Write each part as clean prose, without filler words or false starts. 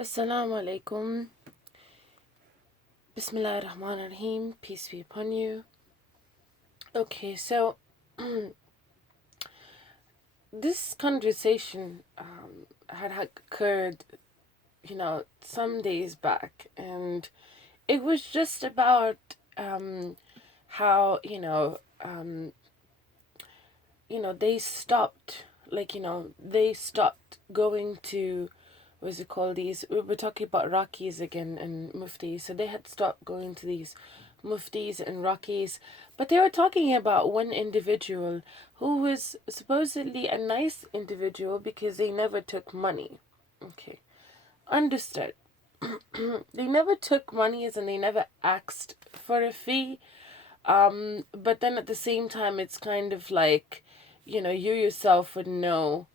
Assalamu alaikum. Bismillah ar-Rahman ar-Rahim. Peace be upon you. Okay, so this conversation had occurred, some days back, and it was just about how they stopped, they stopped going to, what's it called, these, we're talking about Rakis again and Muftis. So they had stopped going to these Muftis and Rakis, but they were talking about one individual who was supposedly a nice individual because they never took money. Okay, understood. They never took monies and they never asked for a fee. But then at the same time, it's kind of like, you yourself would know,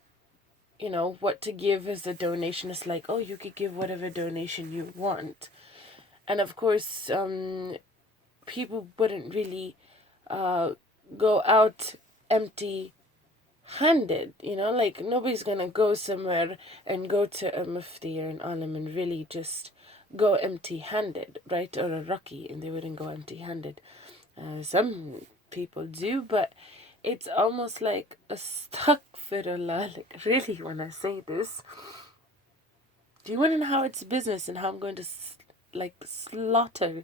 what to give as a donation. It's like, oh, you could give whatever donation you want. And of course, people wouldn't really go out empty handed, like nobody's gonna go somewhere and go to a mufti or an alim and really just go empty handed, right? Or a raki, and they wouldn't go empty handed. Some people do, but it's almost like a astaghfirullah, like really when I say this. Do you want to know how it's business and how I'm going to slaughter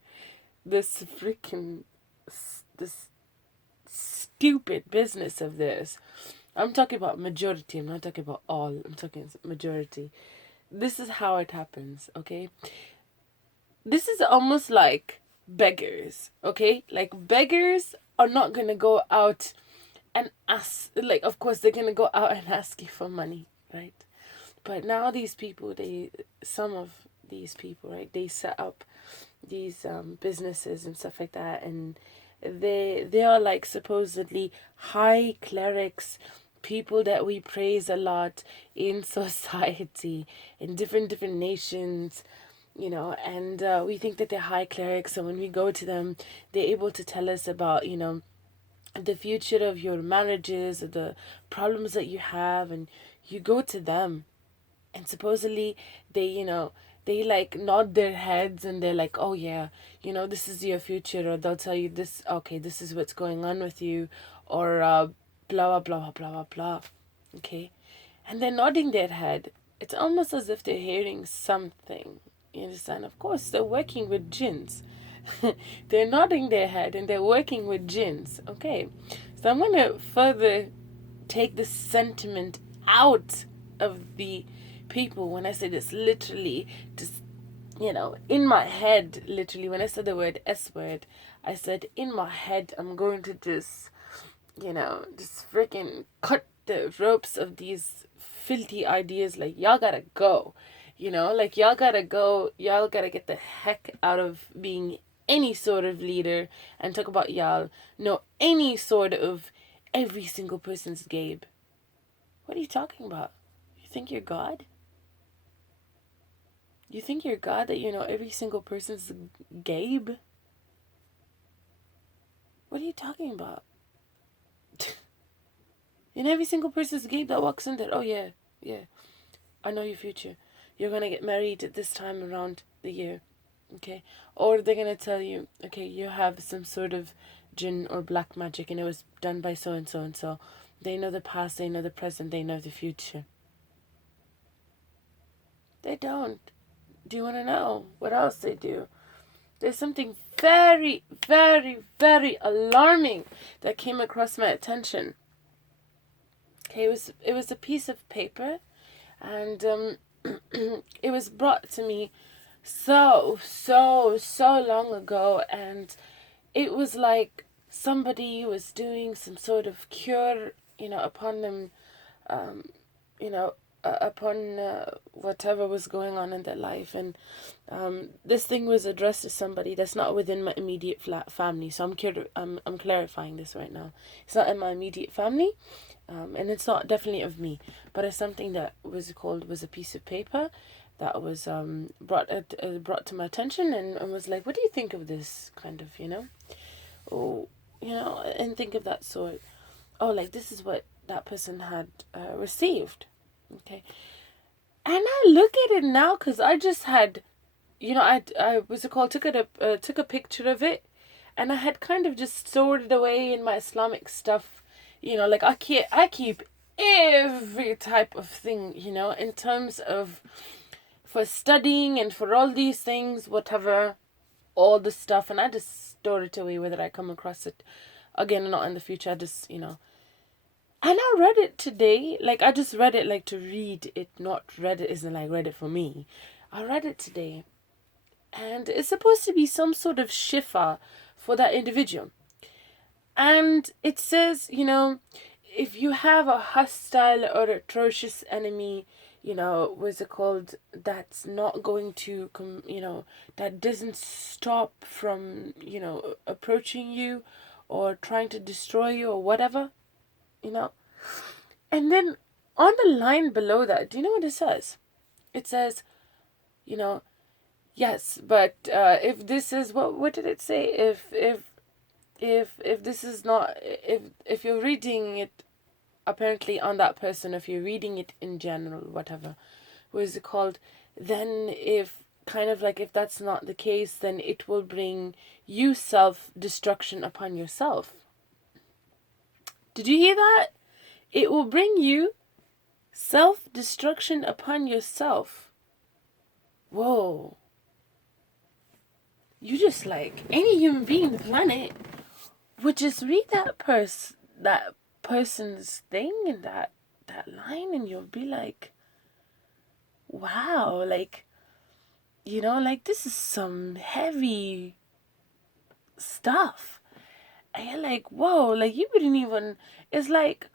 this freaking, this stupid business of this? I'm talking about majority, I'm not talking about all, I'm talking majority. This is how it happens, okay? This is almost like beggars, okay? Like beggars are not gonna go out and ask, like, of course they're gonna go out and ask you for money, right? But now these people, some of these people, right, they set up these businesses and stuff like that, and they are like supposedly high clerics, people that we praise a lot in society, in different nations, and we think that they're high clerics. So when we go to them, they're able to tell us about, the future of your marriages or the problems that you have, and you go to them, and supposedly they like nod their heads and they're like, oh yeah, this is your future, or they'll tell you this, okay, this is what's going on with you, or blah blah blah blah blah blah. Okay, and they're nodding their head. It's almost as if they're hearing something. You understand? Of course, they're working with jinns. They're nodding their head and they're working with jinns. Okay, so I'm going to further take the sentiment out of the people when I say this. Literally, just, in my head, literally, when I said the word S word, I said, in my head, I'm going to just freaking cut the ropes of these filthy ideas. Like, y'all gotta go. Like, y'all gotta go. Y'all gotta get the heck out of being any sort of leader and talk about y'all. No, any sort of every single person's Gabe. What are you talking about? You think you're God? You think you're God that every single person's Gabe? What are you talking about? And every single person's Gabe that walks in there. Oh yeah, I know your future. You're gonna get married at this time around the year. Okay? Or they're gonna tell you, okay, you have some sort of jinn or black magic and it was done by so and so and so. They know the past, they know the present, they know the future. They don't. Do you want to know what else they do? There's something very, very, very alarming that came across my attention. Okay, it was a piece of paper, and it was brought to me so long ago, and it was like somebody was doing some sort of cure, upon them, you know, upon whatever was going on in their life. And this thing was addressed to somebody that's not within my immediate family. So I'm clarifying this right now. It's not in my immediate family, and it's not definitely of me, but it's something that was a piece of paper that was brought to my attention, and was like, what do you think of this kind of, oh, and think of that sort. Oh, like, this is what that person had received. Okay. And I look at it now because I just had, I was it called, took a picture of it, and I had kind of just stored it away in my Islamic stuff. Like I keep every type of thing, in terms of for studying and for all these things, whatever, all the stuff, and I just store it away whether I come across it again or not in the future. I just, and I read it today. Like, I just read it, like, to read it, not read it isn't like read it for me. I read it today. And it's supposed to be some sort of shifa for that individual. And it says, if you have a hostile or atrocious enemy, what's it called, that's not going to that doesn't stop from, approaching you or trying to destroy you or whatever, you know. And then on the line below that, do you know what it says? It says, yes, but if this is what did it say? If this is not, if you're reading it apparently on that person, if you're reading it in general, whatever, what is it called? Then if kind of like if that's not the case, then it will bring you self-destruction upon yourself. Did you hear that? It will bring you self-destruction upon yourself. Whoa. You just like any human being on the planet would just read that person's thing in that line, and you'll be like, wow, like, like this is some heavy stuff. And you're like, whoa, like you wouldn't even, it's like,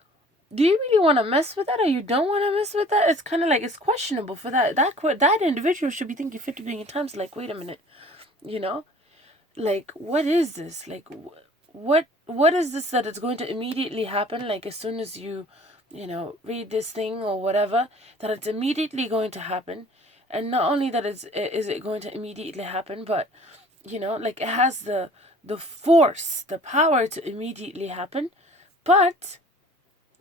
do you really want to mess with that, or you don't want to mess with that? It's kind of like, it's questionable for that individual should be thinking 50 billion times, like, wait a minute, like, what is this? Like, what is this that it's going to immediately happen? Like, as soon as you, read this thing or whatever, that it's immediately going to happen. And not only that is it going to immediately happen, but, like, it has the force, the power to immediately happen. But,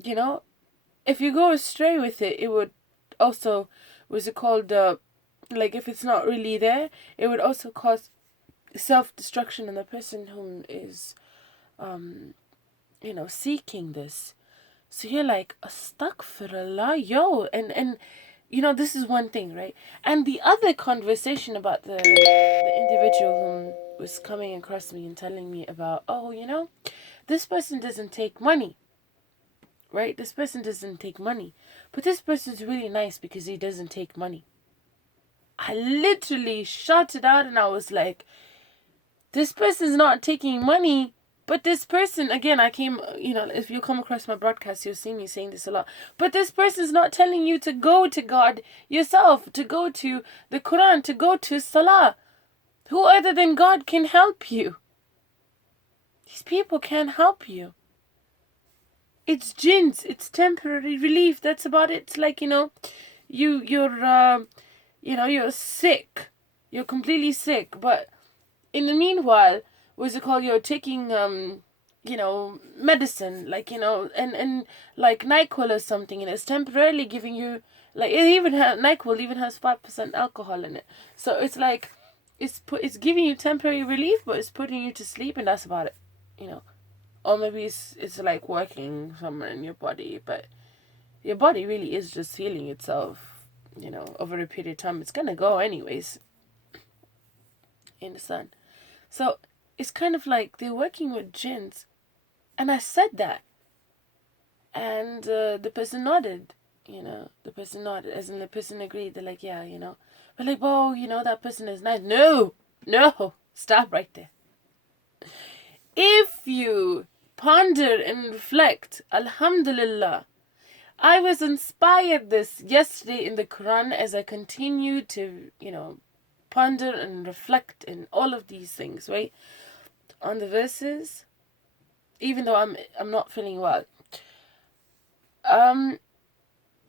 if you go astray with it, it would also, what's it called, like, if it's not really there, it would also cause self-destruction in the person whom is, seeking this. So you're like, astaghfirullah, yo, and this is one thing, right? And the other conversation about the individual whom was coming across me and telling me about, oh, this person doesn't take money, right? This person doesn't take money, but this person's really nice because he doesn't take money. I literally shouted out and I was like, this person's not taking money, but this person, again, if you come across my broadcast, you'll see me saying this a lot, but this person's not telling you to go to God yourself, to go to the Quran, to go to Salah. Who other than God can help you? These people can't help you. It's jinns, it's temporary relief, that's about it. It's like, you're sick. You're completely sick, but in the meanwhile, what's it called? You're taking, medicine, like, and like NyQuil or something, and it's temporarily giving you, like, NyQuil even has 5% alcohol in it. So it's like, it's giving you temporary relief, but it's putting you to sleep, and that's about it, Or maybe it's like working somewhere in your body, but your body really is just healing itself, over a period of time. It's gonna go anyways. You understand? So it's kind of like they're working with jinns. And I said that. And the person nodded, The person nodded, as in the person agreed. They're like, yeah, But like, whoa, that person is nice. No, stop right there. If you ponder and reflect, alhamdulillah, I was inspired this yesterday in the Quran as I continued to, ponder and reflect in all of these things, right? On the verses, even though I'm not feeling well.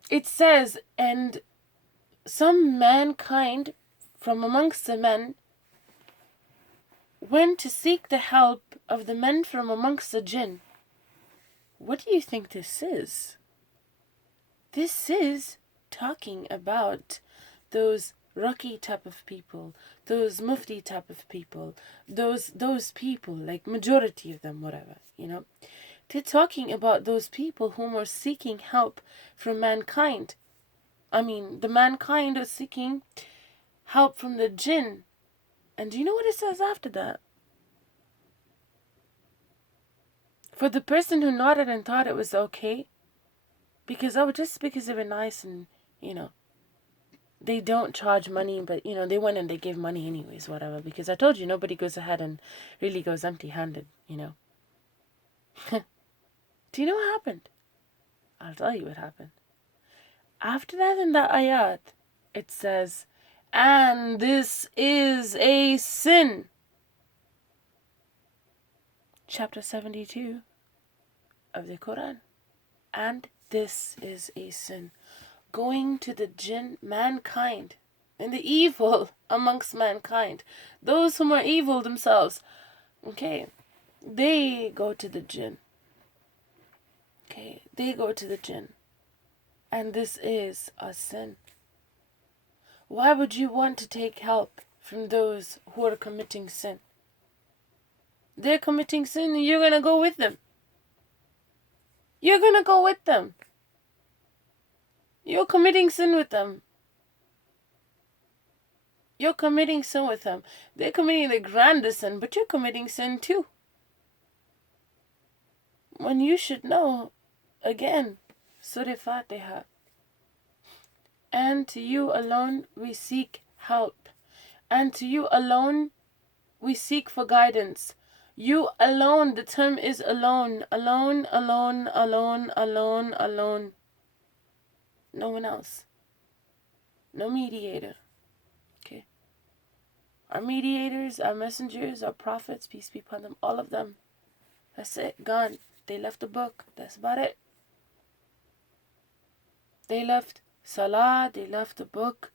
It says, and some mankind from amongst the men went to seek the help of the men from amongst the jinn. What do you think this is? This is talking about those Raki type of people, those Mufti type of people, those people, like majority of them, whatever, you know. They're talking about those people whom are seeking help from mankind. I mean, the mankind are seeking help from the jinn. And do you know what it says after that? For the person who nodded and thought it was okay, because just because they were nice and, you know, they don't charge money, but, you know, they went and they gave money anyways, whatever. Because I told you, nobody goes ahead and really goes empty-handed, you know. Do you know what happened? I'll tell you what happened. After that, in that ayat, it says, and this is a sin. Chapter 72 of the Quran. And this is a sin. Going to the jinn, mankind, and the evil amongst mankind. Those whom are evil themselves. Okay. They go to the jinn. Okay. They go to the jinn. And this is a sin. Why would you want to take help from those who are committing sin? They're committing sin and you're going to go with them. You're going to go with them. You're committing sin with them. You're committing sin with them. They're committing the grandest sin, but you're committing sin too. When you should know, again, Surah Fatiha. And to you alone we seek help. And to you alone we seek for guidance. You alone, the term is alone. Alone, alone, alone, alone, alone. No one else. No mediator. Okay. Our mediators, our messengers, our prophets, peace be upon them, all of them. That's it. Gone. They left the book. That's about it. They left Salah. They left the book.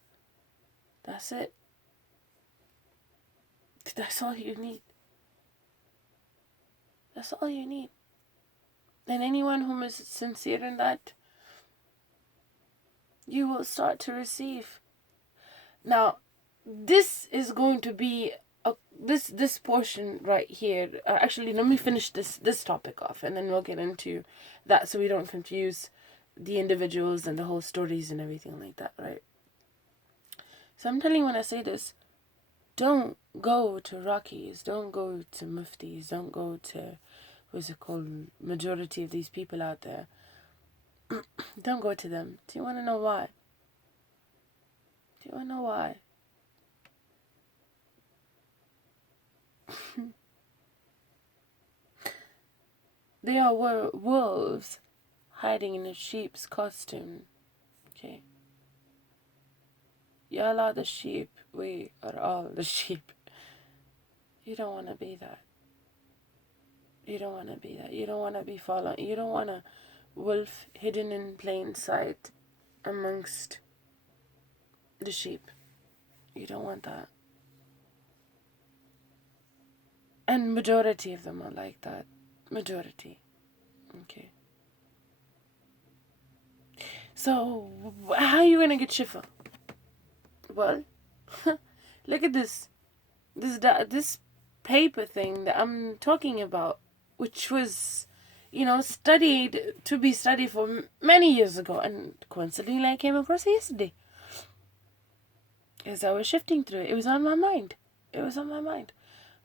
That's it. That's all you need. That's all you need. And anyone whom is sincere in that, you will start to receive. Now, this is going to be this portion right here. Actually, let me finish this topic off, and then we'll get into that, so we don't confuse the individuals and the whole stories and everything like that, right? So I'm telling you, when I say this, don't go to Rakis, don't go to Muftis, don't go to, what's it called, majority of these people out there. Don't go to them. Do you want to know why? Do you want to know why? They are wolves hiding in a sheep's costume. Okay. Y'all are the sheep. We are all the sheep. You don't want to be that. You don't want to be that. You don't want to be followed. You don't want a wolf hidden in plain sight amongst the sheep. You don't want that. And majority of them are like that. Majority. Okay. So, how are you going to get shifa? Well, look at this paper thing that I'm talking about, which was, studied for many years ago, and coincidentally I came across it yesterday. As I was shifting through it, it was on my mind.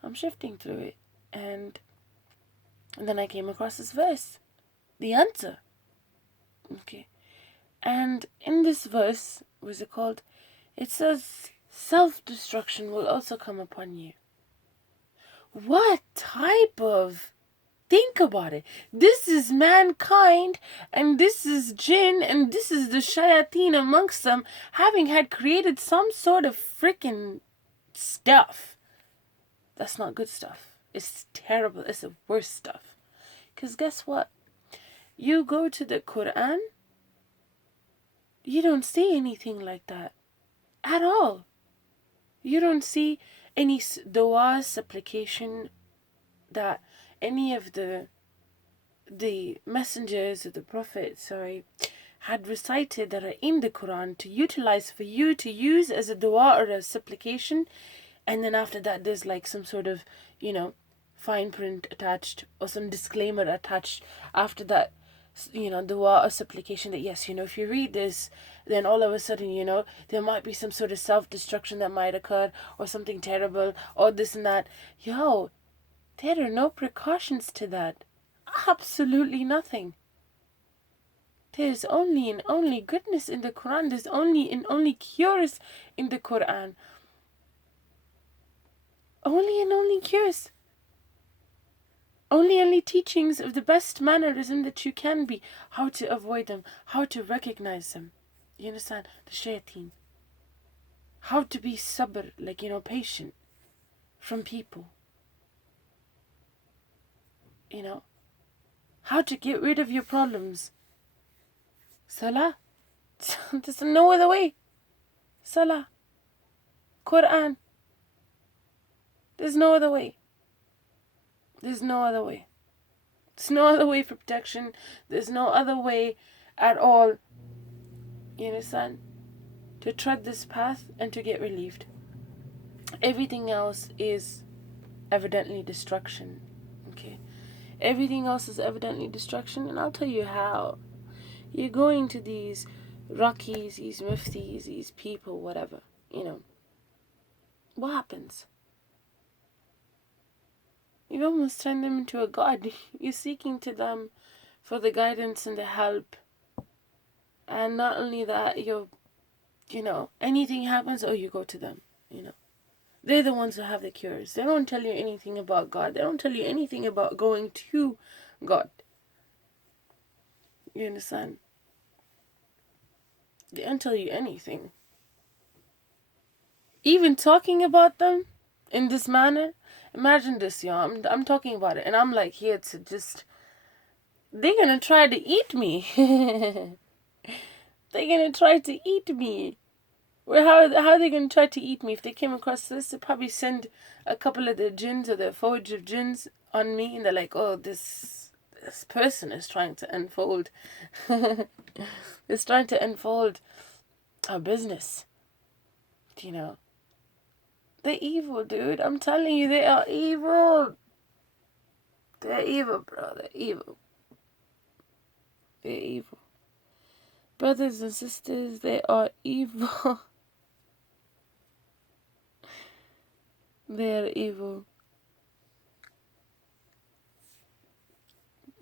I'm shifting through it, and then I came across this verse, the answer. Okay, and in this verse, what's it called? It says, self-destruction will also come upon you. What type of... Think about it. This is mankind, and this is jinn, and this is the shayateen amongst them, having had created some sort of freaking stuff. That's not good stuff. It's terrible. It's the worst stuff. Because guess what? You go to the Quran, you don't see anything like that. At all. You don't see any dua, supplication, that any of the messengers of the Prophet, had recited that are in the Quran to utilize for you to use as a dua or a supplication, and then after that there's like some sort of, fine print attached or some disclaimer attached after that, dua or supplication that yes, if you read this, then all of a sudden, there might be some sort of self-destruction that might occur or something terrible or this and that. Yo, there are no precautions to that. Absolutely nothing. There's only and only goodness in the Quran. There's only and only cures in the Quran. Only and only cures. Only teachings of the best mannerism that you can be. How to avoid them. How to recognize them. You understand? The shayateen. How to be sabr, patient from people. How to get rid of your problems. Salah. There's no other way. Salah. Quran. There's no other way. There's no other way. There's no other way for protection. There's no other way at all. You understand? To tread this path and to get relieved. Everything else is evidently destruction. Okay? Everything else is evidently destruction, and I'll tell you how. You're going to these Rockies, these muftis, these people, whatever, What happens? You almost turn them into a god. You're seeking to them for the guidance and the help. And not only that, anything happens, you go to them, They're the ones who have the cures. They don't tell you anything about God. They don't tell you anything about going to God. You understand? They don't tell you anything. Even talking about them in this manner, imagine this, I'm talking about it, and I'm like here to just... They're gonna try to eat me. They're gonna try to eat me. Well, how are they going to try to eat me? If they came across this, they'd probably send a couple of the jinns or the forge of jinns on me, and they're like, oh, this person is trying to unfold. It's trying to unfold our business. They're evil, dude. I'm telling you, they are evil. They're evil, bro. They're evil. They're evil. Brothers and sisters, they are evil. They are evil.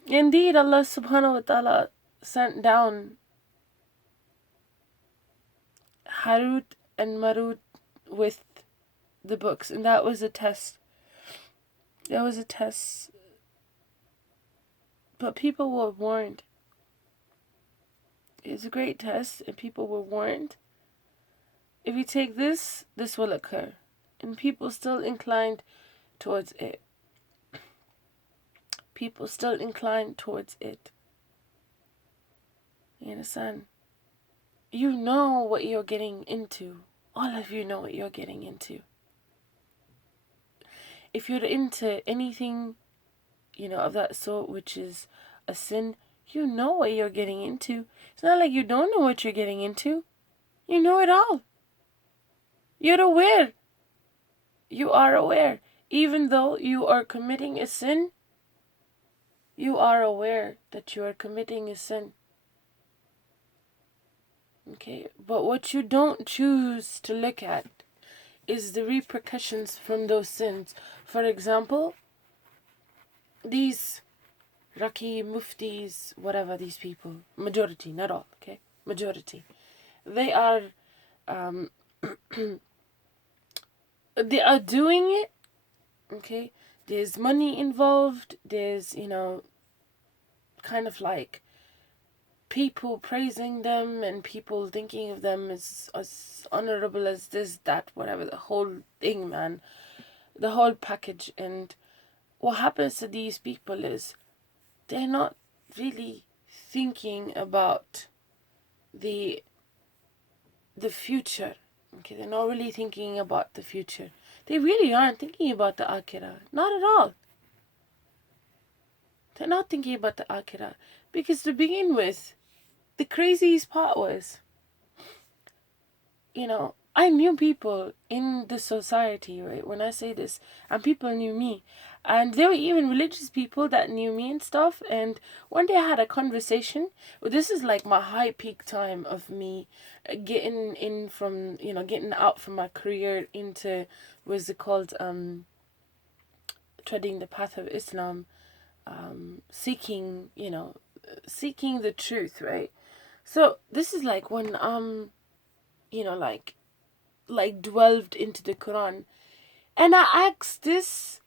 Indeed, Allah subhanahu wa ta'ala sent down Harut and Marut with the books, and that was a test. That was a test. But people were warned. It's a great test, and people were warned. If you take this, this will occur. And people still inclined towards it. People still inclined towards it. You understand? You know what you're getting into. All of you know what you're getting into. If you're into anything, of that sort, which is a sin, you know what you're getting into. It's not like you don't know what you're getting into. You know it all. You're aware. You are aware. Even though you are committing a sin, you are aware that you are committing a sin. Okay, but what you don't choose to look at is the repercussions from those sins. For example, these Raki, Muftis, whatever, these people, majority, not all, okay? Majority. They are, they are doing it, okay? There's money involved, there's, kind of like people praising them and people thinking of them as honorable as this, that, whatever, the whole thing, man. The whole package. And what happens to these people is they're not really thinking about the future. Okay, they're not really thinking about the future. They really aren't thinking about the Akhirah. Not at all. They're not thinking about the Akhirah. Because to begin with, the craziest part was, I knew people in the society, right? When I say this, and people knew me. And there were even religious people that knew me and stuff. And one day I had a conversation. Well, this is like my high peak time of me getting in from, getting out from my career into, what's it called, treading the path of Islam, seeking, seeking the truth, right? So this is like when, delved into the Quran. And I asked this,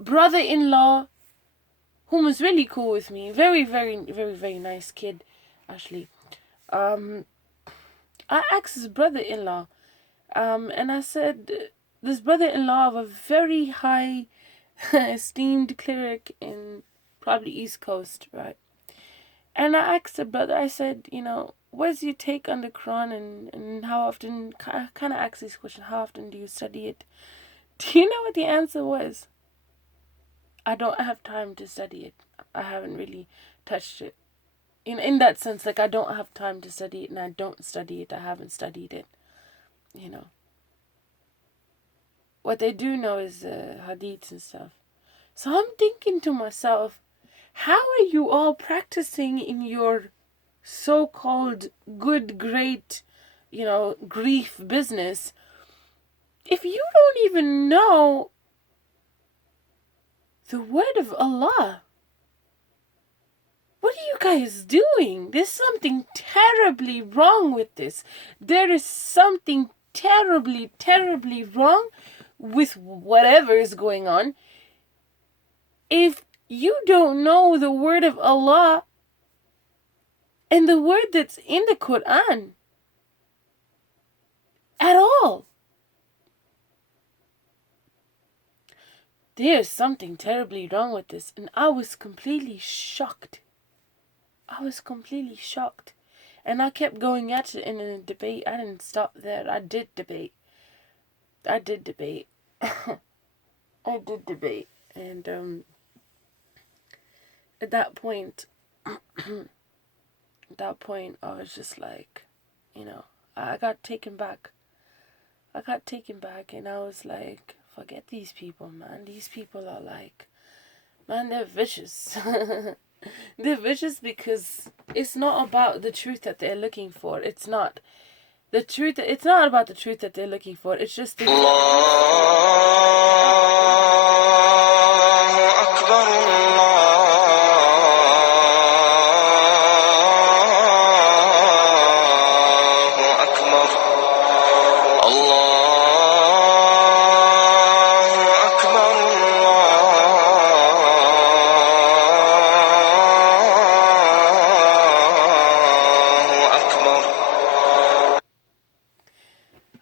brother-in-law, who was really cool with me. Very, very, very, very nice kid, actually. I asked his brother-in-law, and I said, this brother-in-law of a very high esteemed cleric in probably East Coast, right? And I asked the brother, I said, what's your take on the Quran, and how often, I kind of asked this question, how often do you study it? Do you know what the answer was? I don't have time to study it. I haven't really touched it. In that sense, like, I don't have time to study it, and I don't study it. I haven't studied it. What they do know is hadiths and stuff. So I'm thinking to myself, how are you all practicing in your so-called good, great, grief business if you don't even know the word of Allah? What are you guys doing? There's something terribly wrong with this. There is something terribly, terribly wrong with whatever is going on. If you don't know the word of Allah and the word that's in the Quran at all, there's something terribly wrong with this. And I was completely shocked. And I kept going at it in a debate. I didn't stop there. I did debate. I did debate. And at that point, I was just like, I got taken back. And I was like, forget these people, man. These people are like, man, they're vicious. They're vicious because it's not about the truth that they're looking for. It's not about the truth that they're looking for. It's just the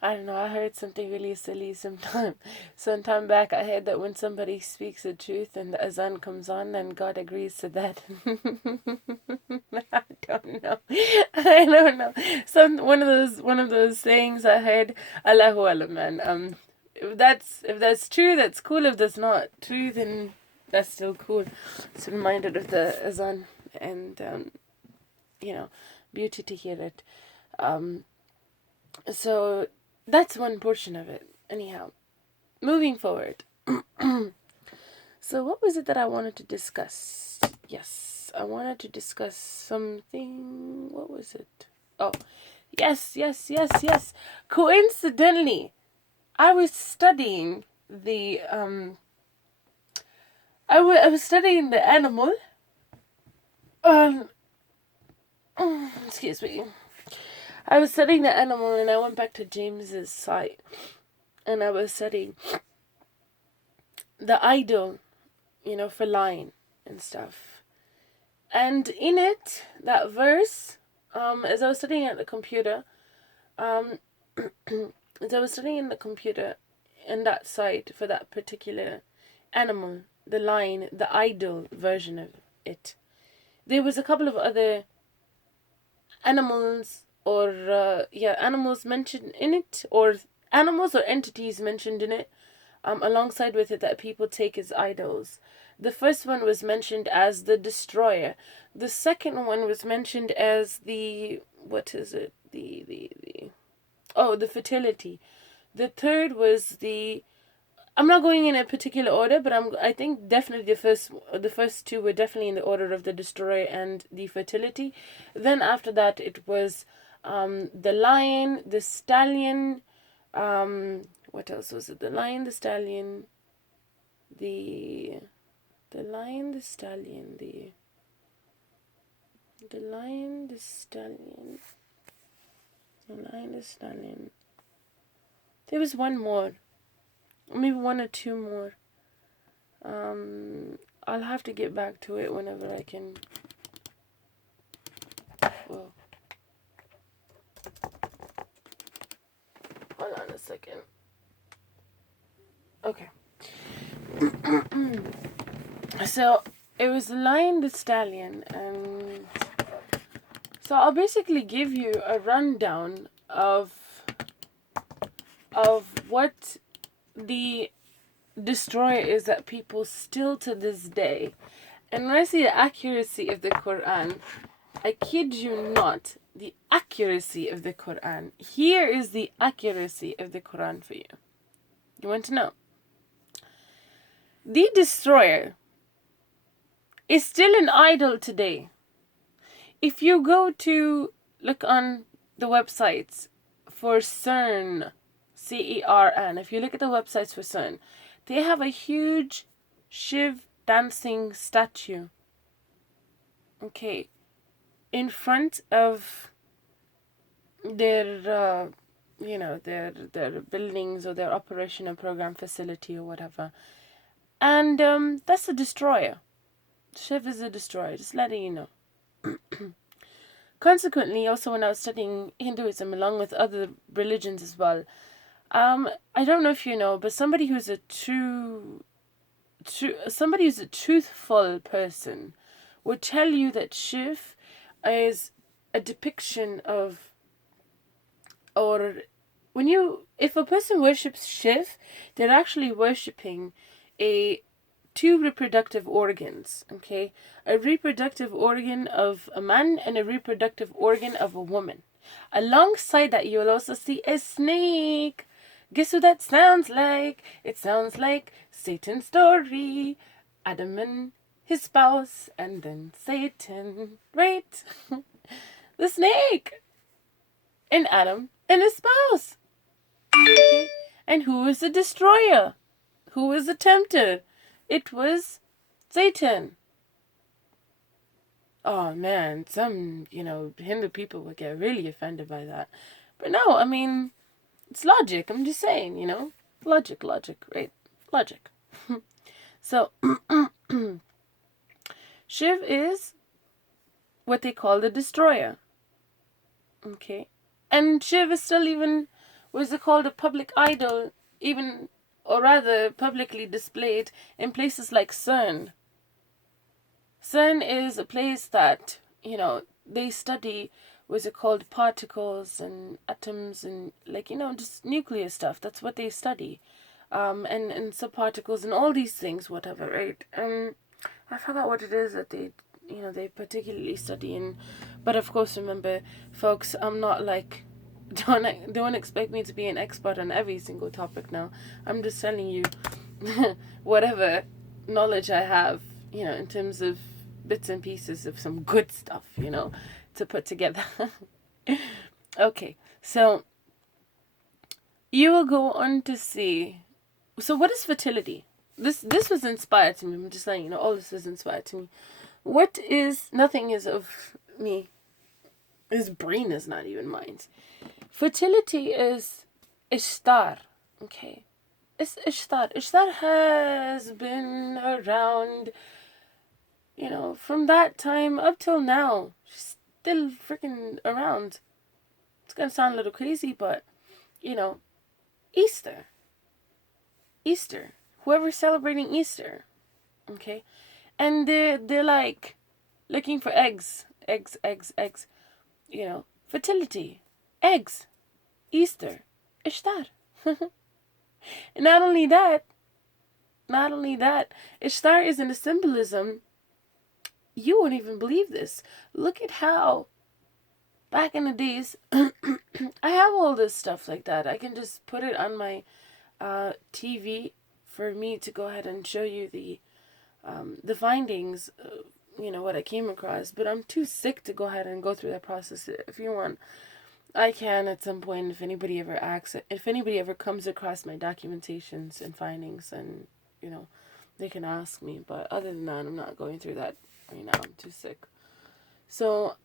I don't know, I heard something really silly sometime back. I heard that when somebody speaks the truth and the azan comes on, then God agrees to that. I don't know. One of those sayings I heard. Allahu Alam, man. If that's true, that's cool. If that's not true, then that's still cool. It's reminded of the azan, and beauty to hear it. So that's one portion of it. Anyhow, moving forward. So what was it that I wanted to discuss? Yes, I wanted to discuss something. What was it? Oh, yes. Coincidentally, I was studying the I was studying the animal. Excuse me. I was studying the animal, and I went back to James's site, and I was studying the idol, for lion and stuff. And in it, that verse, as I was studying at the computer, in that site for that particular animal, the lion, the idol version of it, there was a couple of other animals animals mentioned in it, or animals or entities mentioned in it, alongside with it that people take as idols. The first one was mentioned as the destroyer. The second one was mentioned as the, what is it? The fertility. The third was the, I'm not going in a particular order, but I think definitely the first two were definitely in the order of the destroyer and the fertility. Then after that it was the lion, the stallion, what else was it? The lion, the stallion, the lion, the stallion, the lion, the stallion, the lion, the stallion. There was one more, maybe one or two more. I'll have to get back to it whenever I can. Whoa. Hold on a second. Okay. So it was the lion, the stallion, and so I'll basically give you a rundown of what the destroyer is that people still to this day. And when I say the accuracy of the Quran, I kid you not, the accuracy of the Quran. Here is the accuracy of the Quran for you. You want to know? The destroyer is still an idol today. If you go to look on the websites for CERN, CERN, if you look at the websites for CERN, they have a huge Shiv dancing statue. Okay. In front of their, their buildings or their operational program facility or whatever. And that's a destroyer. Shiv is a destroyer, just letting you know. Consequently, also when I was studying Hinduism along with other religions as well, I don't know if you know, but somebody who's a truthful person would tell you that Shiv is a depiction of, or if a person worships Shiv, they're actually worshipping two reproductive organs, okay? A reproductive organ of a man and a reproductive organ of a woman. Alongside that, you'll also see a snake. Guess who that sounds like? It sounds like Satan's story. Adam and his spouse, and then Satan, right? The snake. And Adam and his spouse. Okay? And who is the destroyer? Who is the tempter? It was Satan. Oh man, some, Hindu people would get really offended by that. But no, I mean, it's logic. I'm just saying, Logic, right? Logic. So, Shiv is what they call the destroyer. Okay? And Shiv is still even, what's it called, a public idol, even, or rather publicly displayed in places like CERN. CERN is a place that, they study, what's it called, particles and atoms and just nuclear stuff. That's what they study. And subparticles and all these things, whatever, right? I forgot what it is that they particularly study in. But of course, remember, folks, I'm not like, don't expect me to be an expert on every single topic now. I'm just telling you whatever knowledge I have, in terms of bits and pieces of some good stuff, to put together. Okay, so you will go on to see. So what is fertility? This was inspired to me. I'm just saying, all this was inspired to me. Nothing is of me. His brain is not even mine. Fertility is Ishtar. Okay. It's Ishtar. Ishtar has been around, from that time up till now. She's still freaking around. It's going to sound a little crazy, but, Easter. Whoever's celebrating Easter. Okay. And they're like looking for eggs. Fertility. Eggs. Easter. Ishtar. And not only that, Ishtar is in a symbolism. You won't even believe this. Look at how back in the days, I have all this stuff like that. I can just put it on my TV for me to go ahead and show you the findings, what I came across. But I'm too sick to go ahead and go through that process. If you want, I can at some point. If anybody ever comes across my documentations and findings, and they can ask me. But other than that, I'm not going through that right now. I'm too sick. So,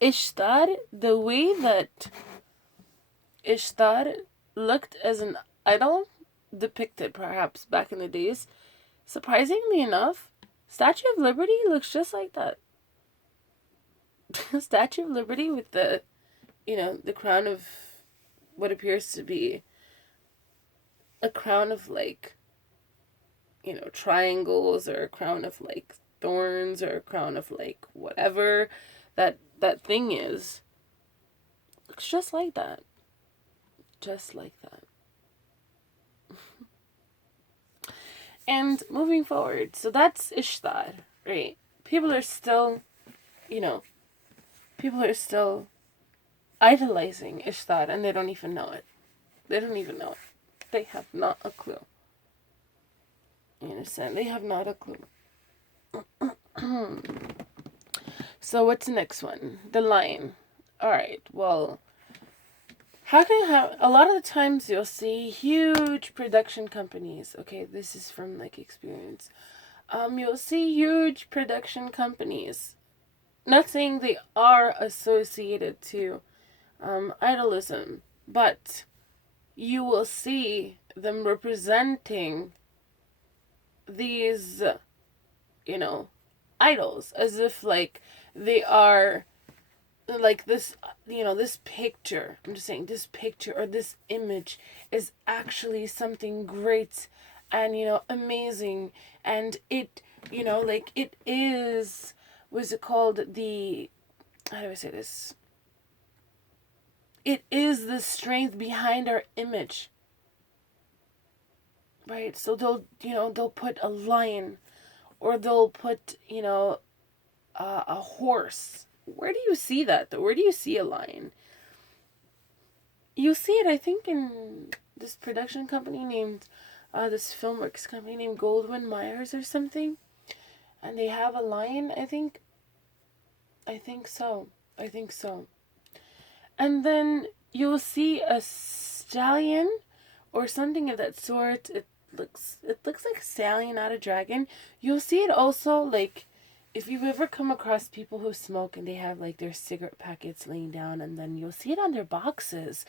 Ishtar, the way that Ishtar looked as an idol depicted perhaps back in the days, surprisingly enough, Statue of Liberty looks just like that. Statue of Liberty with the crown of what appears to be a crown of triangles, or a crown of thorns, or a crown of whatever that thing is. Looks just like that. Just like that. And moving forward, so that's Ishtar, right? People are still idolizing Ishtar, and they don't even know it. They don't even know it. They have not a clue. You understand? They have not a clue. So what's the next one? The lion. Alright, well, how can you have... A lot of the times you'll see huge production companies. Okay, this is from experience. You'll see huge production companies. Not saying they are associated to idolism, but you will see them representing these, idols, as if they are this, this picture. I'm just saying, this picture or this image is actually something great and, amazing. And it, it is, what's it called? How do I say this? It is the strength behind our image. Right? So they'll put a lion, or they'll put, a horse. Where do you see that, though? Where do you see a lion? You see it, I think, in this production company named, this filmworks company named Goldwyn Myers or something. And they have a lion, I think. I think so. And then you'll see a stallion or something of that sort. It looks like a stallion, not a dragon. You'll see it also, if you've ever come across people who smoke and they have their cigarette packets laying down, and then you'll see it on their boxes.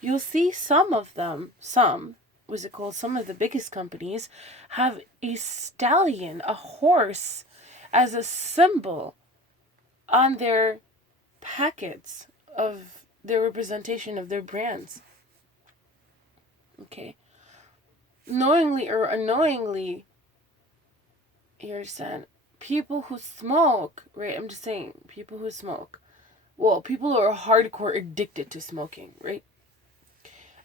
You'll see some of them, some of the biggest companies have a stallion, a horse, as a symbol on their packets of their representation of their brands. Okay. Knowingly or unknowingly, you understand, people who smoke, right? I'm just saying, people who smoke. Well, people who are hardcore addicted to smoking, right?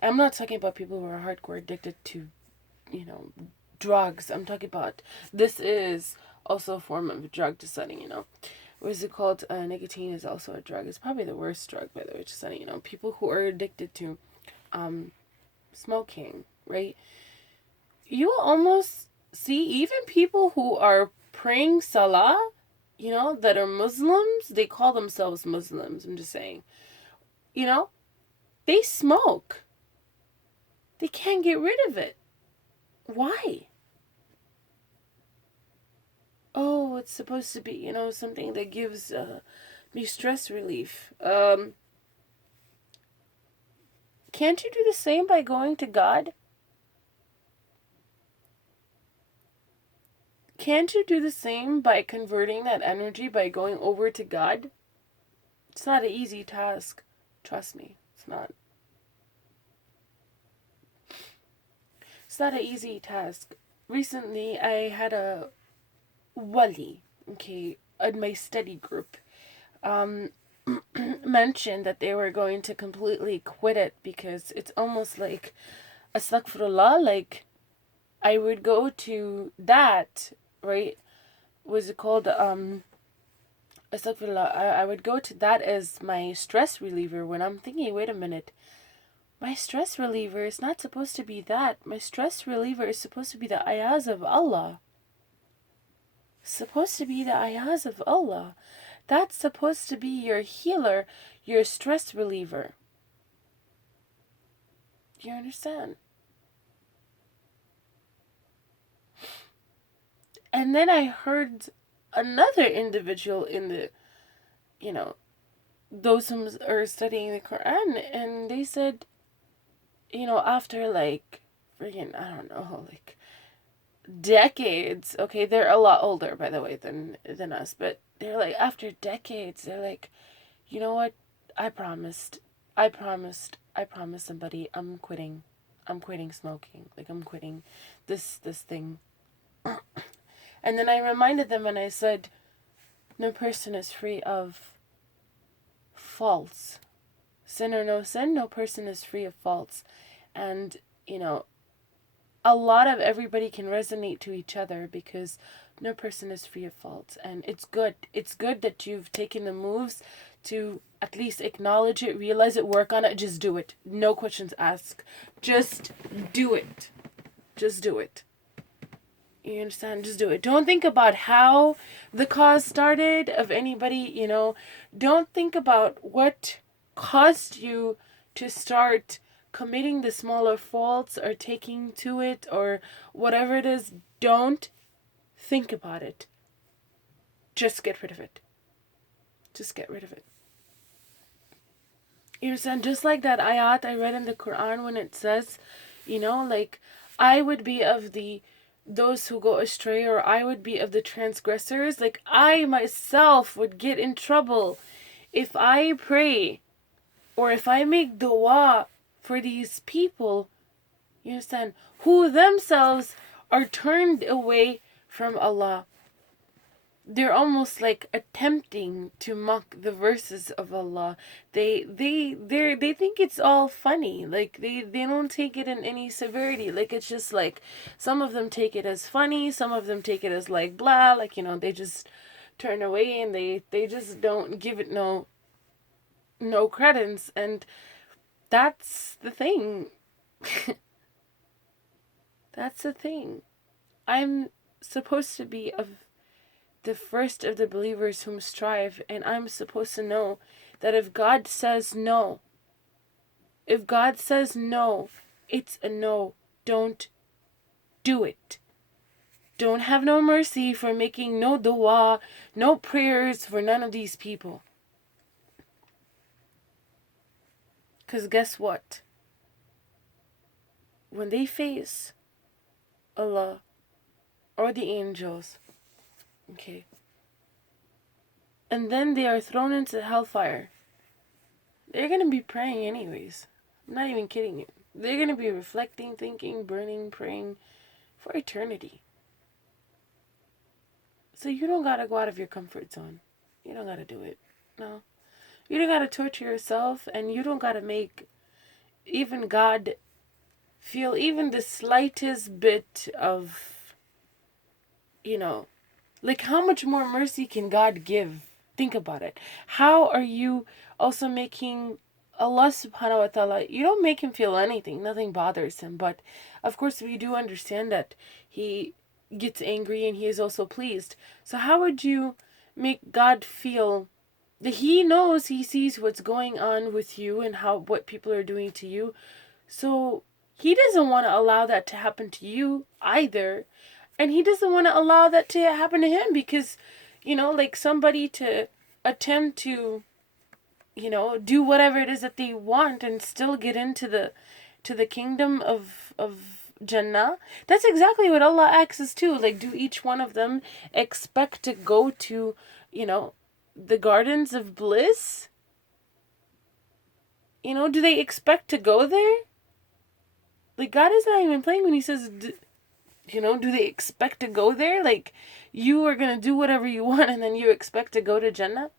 I'm not talking about people who are hardcore addicted to, drugs. I'm talking about, this is also a form of drug to setting, What is it called? Nicotine is also a drug. It's probably the worst drug, by the way, to setting, people who are addicted to smoking, right? You will almost see even people who are praying Salah, that are Muslims. They call themselves Muslims, I'm just saying. They smoke. They can't get rid of it. Why? Oh, it's supposed to be, something that gives me stress relief. Can't you do the same by going to God? Can't you do the same by converting that energy by going over to God? It's not an easy task. Trust me, it's not. It's not an easy task. Recently, I had a wali, okay, in my study group. mentioned that they were going to completely quit it because it's almost like, astaghfirullah, like, I would go to that, right? Was it called, astaghfirullah, I would go to that as my stress reliever when I'm thinking, wait a minute, my stress reliever is not supposed to be that. My stress reliever is supposed to be the ayahs of Allah. Supposed to be the ayahs of Allah. That's supposed to be your healer, your stress reliever. Do you understand? And then I heard another individual in the, those who are studying the Quran, and they said, after like, freaking, I don't know, like decades. Okay, they're a lot older, by the way, than us, but they're like, after decades, they're like, you know what? I promised somebody I'm quitting smoking. Like, I'm quitting this thing. And then I reminded them and I said, no person is free of faults. Sin or no sin, no person is free of faults. And, a lot of everybody can resonate to each other because no person is free of faults. And it's good. It's good that you've taken the moves to at least acknowledge it, realize it, work on it. Just do it. No questions asked. Just do it. Just do it. You understand? Just do it. Don't think about how the cause started of anybody, Don't think about what caused you to start committing the smaller faults or taking to it or whatever it is. Don't think about it. Just get rid of it. Just get rid of it. You understand? Just like that ayat I read in the Quran when it says, like, I would be of those who go astray, or I would be of the transgressors. Like, I myself would get in trouble if I pray or if I make dua for these people, you understand, who themselves are turned away from Allah. They're almost like attempting to mock the verses of Allah. They think it's all funny. Like, they don't take it in any severity. Like, it's just like, some of them take it as funny, some of them take it as like blah, like, they just turn away and they just don't give it no credence. And that's the thing. That's the thing. I'm supposed to be of the first of the believers whom strive, and I'm supposed to know that if God says no, it's a no. Don't do it. Don't have no mercy for making no dua, no prayers for none of these people. Because guess what? When they face Allah or the angels, okay, and then they are thrown into hellfire, they're going to be praying anyways. I'm not even kidding you. They're going to be reflecting, thinking, burning, praying for eternity. So you don't got to go out of your comfort zone. You don't got to do it. No. You don't got to torture yourself, and you don't got to make even God feel even the slightest bit of, like, how much more mercy can God give? Think about it. How are you also making Allah subhanahu wa ta'ala, you don't make him feel anything. Nothing bothers him. But of course we do understand that he gets angry and he is also pleased. So how would you make God feel that he knows, he sees what's going on with you and what people are doing to you? So he doesn't want to allow that to happen to you either. And he doesn't want to allow that to happen to him because, like, somebody to attempt to, do whatever it is that they want and still get into the kingdom of Jannah. That's exactly what Allah asks us too. Like, do each one of them expect to go to, the gardens of bliss? Do they expect to go there? Like, God is not even playing when he says, do they expect to go there? Like, you are going to do whatever you want and then you expect to go to Jannah?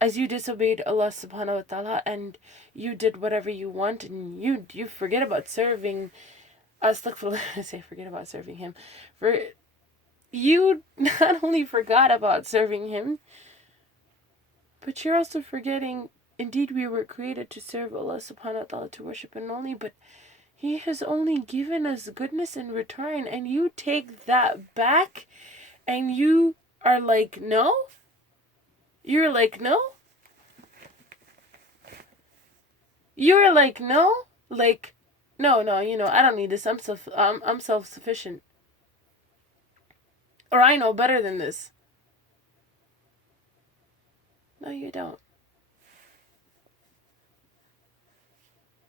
as you disobeyed Allah subhanahu wa ta'ala and you did whatever you want, and you forget about serving, astaghfirullah, I say forget about serving him, for you not only forgot about serving him, but you're also forgetting, indeed we were created to serve Allah subhanahu wa ta'ala, to worship Him only, but He has only given us goodness in return, and you take that back and you are like, no? You're like, no? You're like, no? Like, no, I don't need this. I'm self-sufficient. Or I know better than this. No, you don't.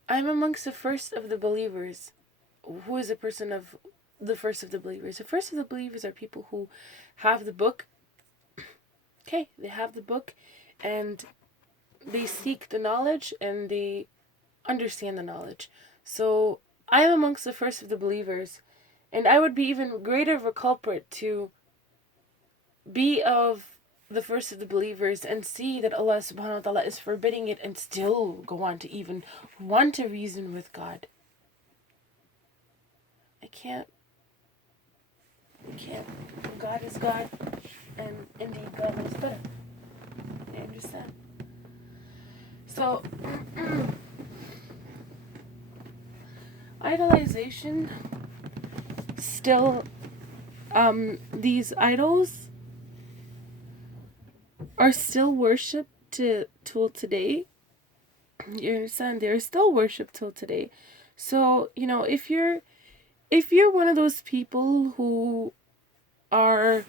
I'm amongst the first of the believers. Who is a person of the first of the believers? The first of the believers are people who have the book. Okay, they have the book and they seek the knowledge and they understand the knowledge. So I am amongst the first of the believers, and I would be even greater of a culprit to be of the first of the believers and see that Allah subhanahu wa ta'ala is forbidding it and still go on to even want to reason with God. I can't. God is God, and indeed God knows better. You understand? So, idolization, still, these idols are still worshipped till today. You understand? They're still worshipped till today. So, if you're one of those people who are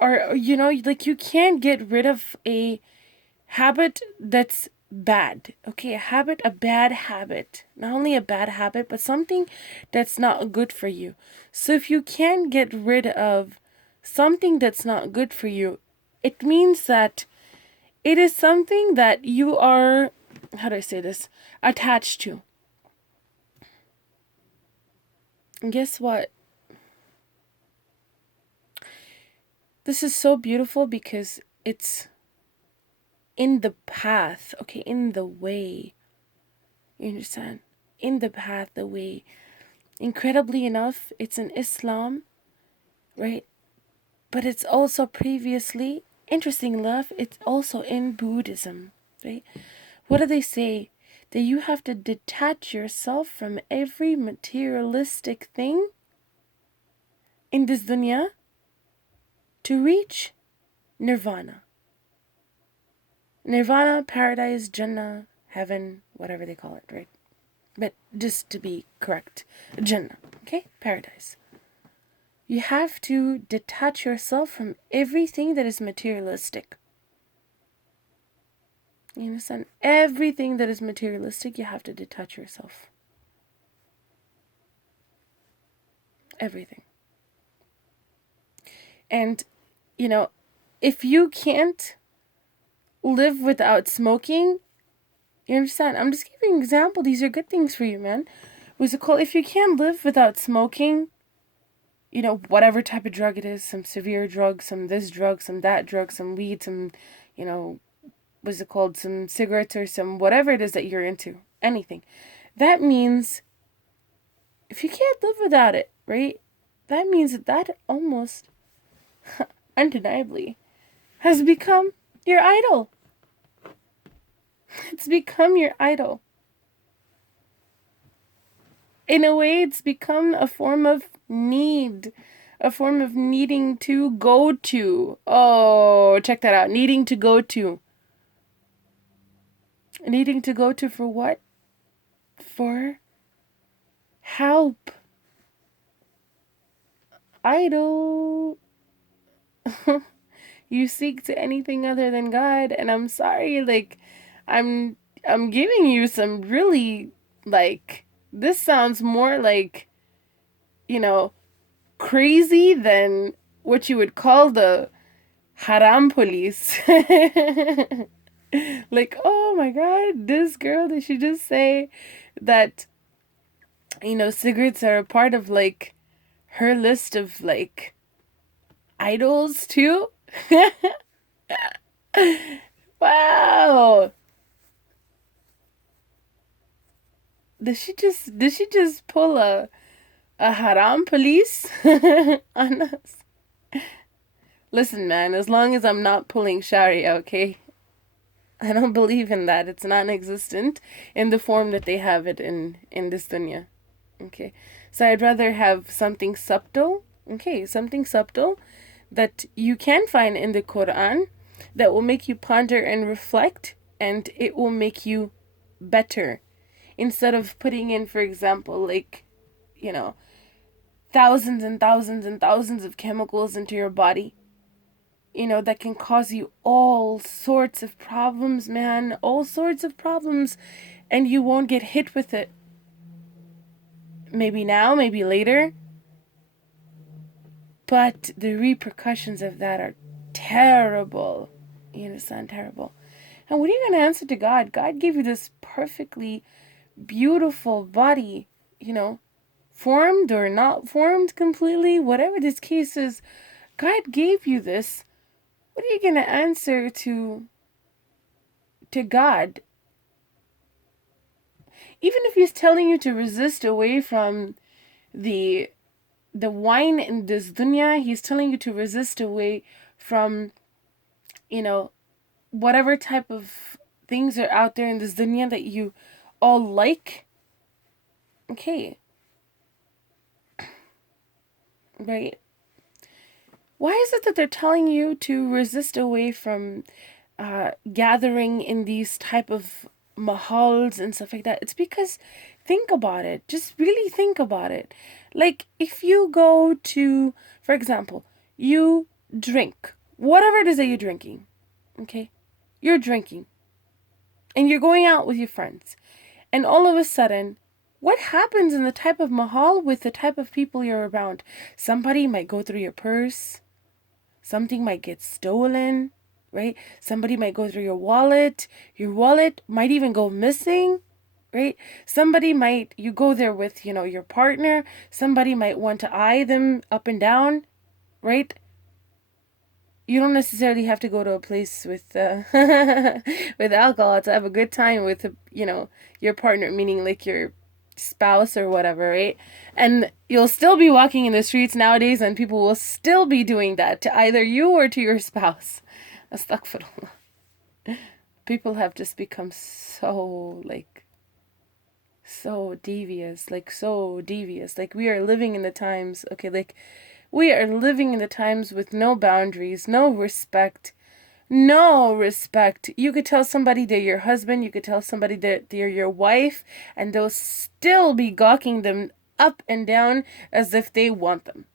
like, you can't get rid of a habit that's bad. Okay, a bad habit. Not only a bad habit, but something that's not good for you. So if you can't get rid of something that's not good for you, it means that it is something that you are, how do I say this, attached to. And guess what? This is so beautiful because it's in the path, okay, in the way. You understand? In the path, the way. Incredibly enough, it's in Islam, right? But it's also previously, interesting enough, it's also in Buddhism, right? What do they say? That you have to detach yourself from every materialistic thing in this dunya to reach nirvana. Nirvana, paradise, Jannah, heaven, whatever they call it, right? But just to be correct, Jannah, okay? Paradise. You have to detach yourself from everything that is materialistic. You understand? Everything that is materialistic, you have to detach yourself. Everything. And, if you can't live without smoking, you understand? I'm just giving an example. These are good things for you, man. What's it called? If you can't live without smoking, whatever type of drug it is, some severe drug, some this drug, some that drug, some weed, some, what's it called? Some cigarettes or some whatever it is that you're into. Anything. That means if you can't live without it, right? That means that almost undeniably has become your idol. It's become your idol. In a way, it's become a form of need. A form of needing to go to. Oh, check that out. Needing to go to. Needing to go to for what? For help. Idol. You seek to anything other than God, and I'm sorry, like, I'm giving you some really, like, this sounds more like, crazy than what you would call the haram police. Like, oh my God, this girl, did she just say that, cigarettes are a part of, like, her list of, like, idols too? Wow. Did she just pull a haram police on us? Listen, man, as long as I'm not pulling Sharia, okay? I don't believe in that. It's non-existent in the form that they have it in this dunya. Okay. So I'd rather have something subtle. Okay, something subtle that you can find in the Quran that will make you ponder and reflect, and it will make you better instead of putting in, for example, like, you know, thousands and thousands and thousands of chemicals into your body, that can cause you all sorts of problems, man, all sorts of problems, and you won't get hit with it. Maybe now, maybe later, but the repercussions of that are terrible. You understand? Terrible. And what are you going to answer to God? God gave you this perfectly beautiful body, formed or not formed completely, whatever this case is. God gave you this. What are you going to answer to God? Even if he's telling you to resist away from the wine in this dunya, he's telling you to resist away from, whatever type of things are out there in this dunya that you all like. Okay. Right? Why is it that they're telling you to resist away from gathering in these type of mahals and stuff like that? It's because, think about it. Just really think about it. Like, if you go to, for example, you drink, whatever it is that you're drinking, okay? You're drinking, and you're going out with your friends, and all of a sudden, what happens in the type of mahal with the type of people you're around? Somebody might go through your purse. Something might get stolen, right? Somebody might go through your wallet. Your wallet might even go missing, right? You go there with, your partner. Somebody might want to eye them up and down, right? You don't necessarily have to go to a place with with alcohol to have a good time with, your partner, meaning like your spouse or whatever, right? And you'll still be walking in the streets nowadays and people will still be doing that to either you or to your spouse. Astaghfirullah. People have just become so, so devious, so devious. We are living in the times, okay, we are living in the times with no boundaries, no respect. No respect. You could tell somebody they're your husband, you could tell somebody that they're your wife, and they'll still be gawking them up and down as if they want them.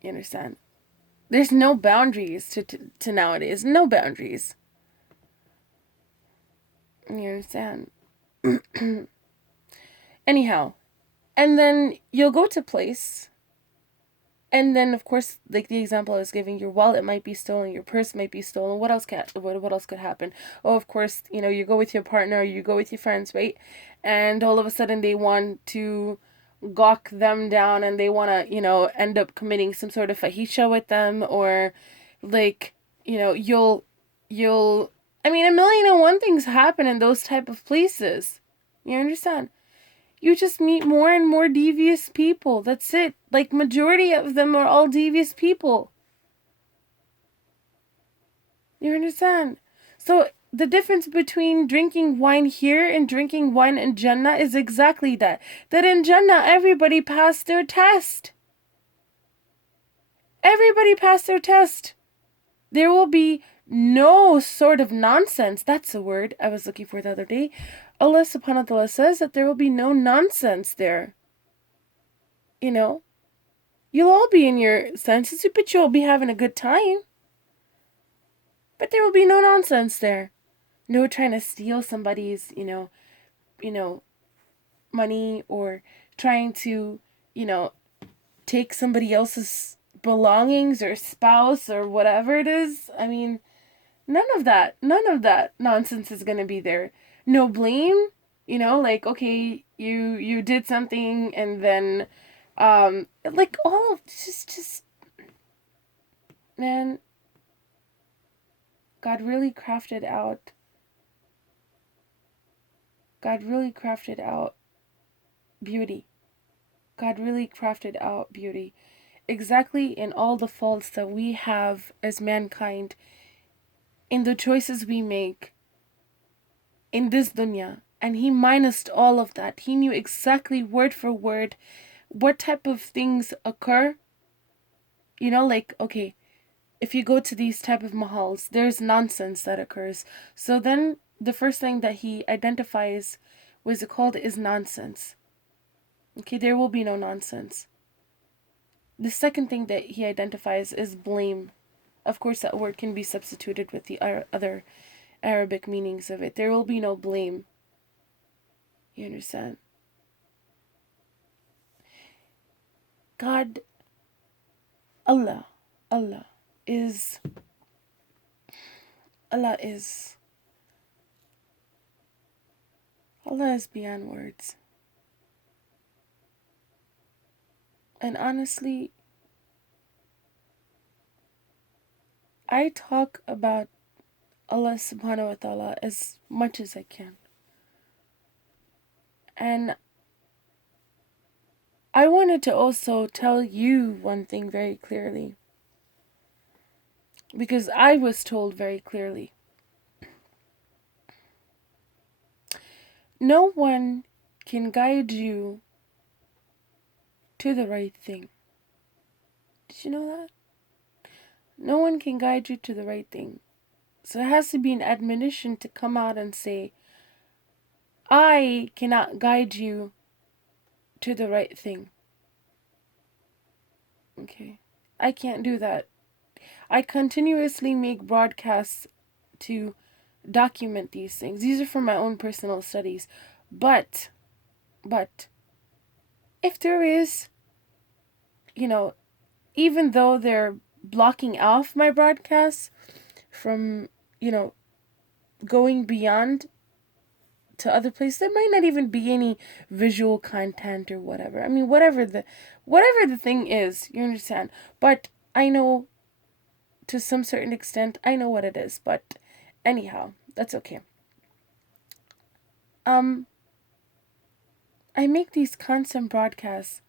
You understand? There's no boundaries to nowadays. No boundaries. You understand? Anyhow, and then you'll go to place. And then, of course, like the example I was giving, your wallet might be stolen, your purse might be stolen. What else could happen? Oh, of course, you go with your partner, or you go with your friends, right? And all of a sudden, they want to gawk them down, and they want to, end up committing some sort of fahisha with them, or you'll. I mean, a million and one things happen in those type of places. You understand? You just meet more and more devious people. That's it. Majority of them are all devious people. You understand? So the difference between drinking wine here and drinking wine in Jannah is exactly that. That in Jannah, everybody passed their test. Everybody passed their test. There will be no sort of nonsense. That's the word I was looking for the other day. Allah subhanahu wa ta'ala says that there will be no nonsense there. You'll all be in your senses, but you'll be having a good time. But there will be no nonsense there. No trying to steal somebody's, money, or trying to, take somebody else's belongings or spouse or whatever it is. I mean, none of that nonsense is going to be there. No blame, okay, you did something, and then all of just man, God really crafted out beauty. God really crafted out beauty. Exactly in all the faults that we have as mankind, in the choices we make in this dunya. And he minused all of that. He knew exactly word for word what type of things occur. You know, like, okay, if you go to these type of mahals, there's nonsense that occurs. So then the first thing that he identifies, was it called, is nonsense. Okay, there will be no nonsense. The second thing that he identifies is blame. Of course, that word can be substituted with the other Arabic meanings of it. There will be no blame. You understand? God, Allah, Allah is, Allah is, Allah is beyond words. And honestly, I talk about Allah subhanahu wa ta'ala as much as I can. And I wanted to also tell you one thing very clearly. Because I was told very clearly. No one can guide you to the right thing. Did you know that? No one can guide you to the right thing. So it has to be an admonition to come out and say, I cannot guide you to the right thing. Okay. I can't do that. I continuously make broadcasts to document these things. These are for my own personal studies. But, if there is, even though they're blocking off my broadcasts from, going beyond to other places, there might not even be any visual content or whatever. I mean, whatever the thing is, you understand? But I know, to some certain extent, I know what it is. But anyhow, that's okay. I make these constant broadcasts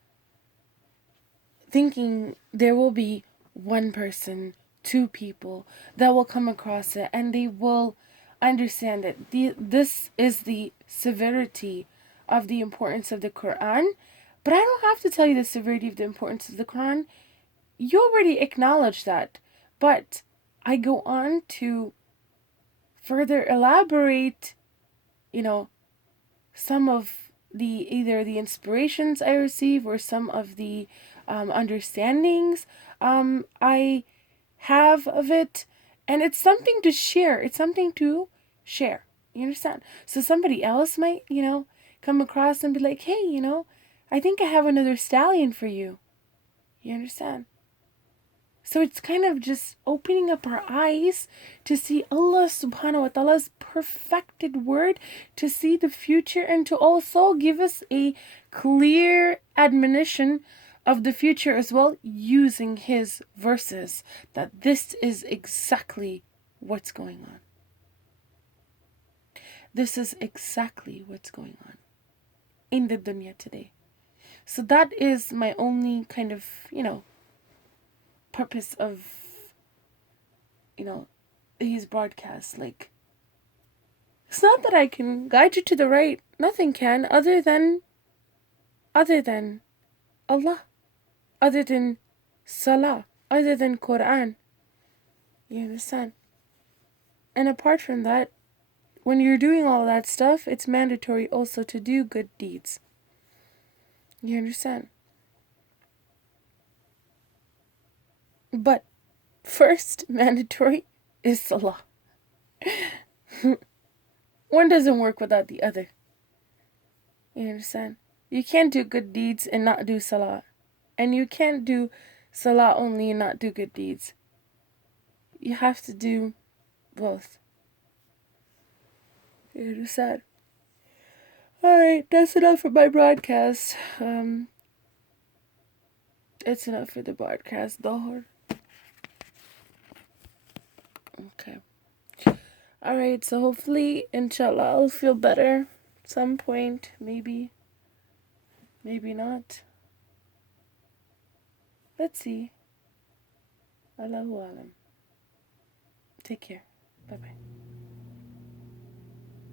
thinking there will be one person, two people that will come across it and they will understand it. This is the severity of the importance of the Quran. But I don't have to tell you the severity of the importance of the Quran. You already acknowledge that. But I go on to further elaborate, some of either the inspirations I receive or some of the understandings I have of it. And it's something to share. It's something to share. You understand? So somebody else might, come across and be like, hey, I think I have another stallion for you. You understand? So it's kind of just opening up our eyes to see Allah subhanahu wa ta'ala's perfected word, to see the future, and to also give us a clear admonition of the future as well, using his verses, that this is exactly what's going on. This is exactly what's going on in the dunya today. So that is my only kind of, purpose of, these broadcasts. Like, it's not that I can guide you to the right. Nothing can, other than Allah, other than Salah, other than Quran. You understand? And apart from that, when you're doing all that stuff, it's mandatory also to do good deeds. You understand? But first mandatory is Salah. One doesn't work without the other. You understand? You can't do good deeds and not do Salah. And you can't do Salah only and not do good deeds. You have to do both. You understand? Alright, that's enough for my broadcast. It's enough for the broadcast, Dawah. Okay. Alright, so hopefully, inshallah, I'll feel better some point. Maybe. Maybe not. Let's see. Allahu alam. Take care. Bye bye.